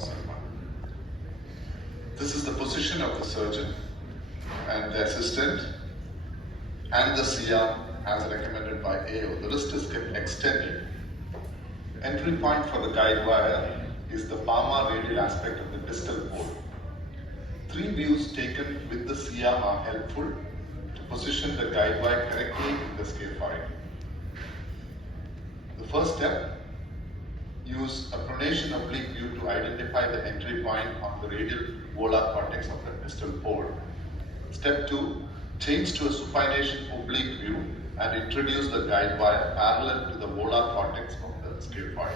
nozzle. This is the position of the surgeon and the assistant and the C-arm as recommended by AO. The wrist is kept extended. Entry point for the guide wire is the palmar radial aspect of the distal pole. 3 views taken with the C-arm are helpful to position the guide wire correctly in the scaphoid. The first step, use a pronation oblique view to identify the entry point of the radial volar cortex of the distal pole. Step 2, change to a supination oblique view and introduce the guide wire parallel to the volar cortex of the scaphoid.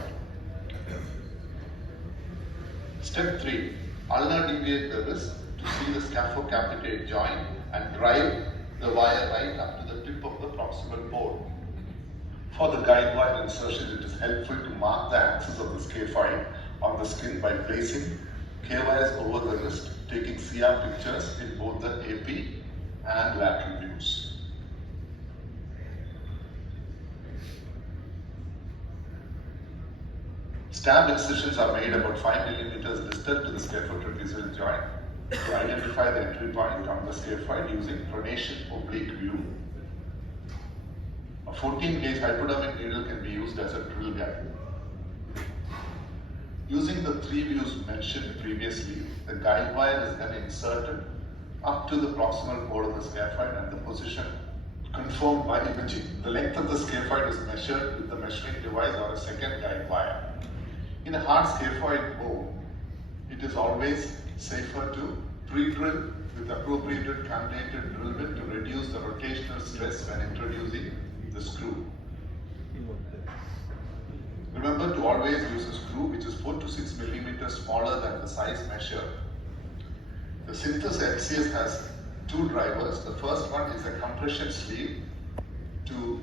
Step 3, ulnar deviate the wrist to see the scaphocapitate joint and drive the wire right up to the tip of the proximal pole. For the guide wire insertion, it is helpful to mark the axis of the scaphoid on the skin by placing K-wires over the wrist, taking CR pictures in both the AP and lateral views. Stab incisions are made about 5 mm distal to the scaphotrapezial joint to identify the entry point on the scaphoid using pronation oblique view. A 14-gauge hypodermic needle can be used as a drill gap. Using the 3 views mentioned previously, the guide wire is then inserted up to the proximal pole of the scaphoid and the position confirmed by imaging. The length of the scaphoid is measured with the measuring device or a second guide wire. In a hard scaphoid bone, it is always safer to pre-drill with appropriated cannulated drill bit to reduce the rotational stress when introducing the screw. Remember to always use a screw which is 4 to 6 mm smaller than the size measured. The Synthus LCS has 2 drivers. The first one is a compression sleeve to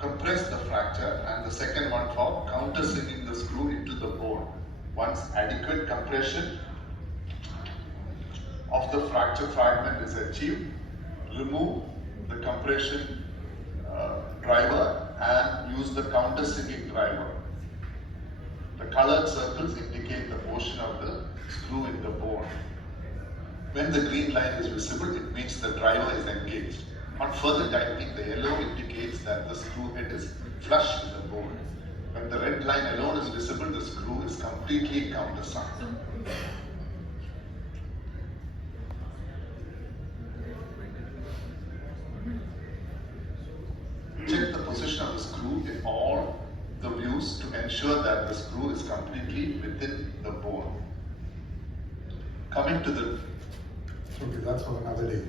compress the fracture, and the second one for countersinking the screw into the bone. Once adequate compression of the fracture fragment is achieved, remove the compression driver and use the countersinking driver. The colored circles indicate the portion of the screw in the bone. When the green line is visible, it means the driver is engaged. On further tightening, the yellow indicates that the screw head is flush with the bone. When the red line alone is visible, the screw is completely countersunk. Check the position of the screw in all the views to ensure that the screw is completely within the bone. Coming to the... Okay, that's for another day.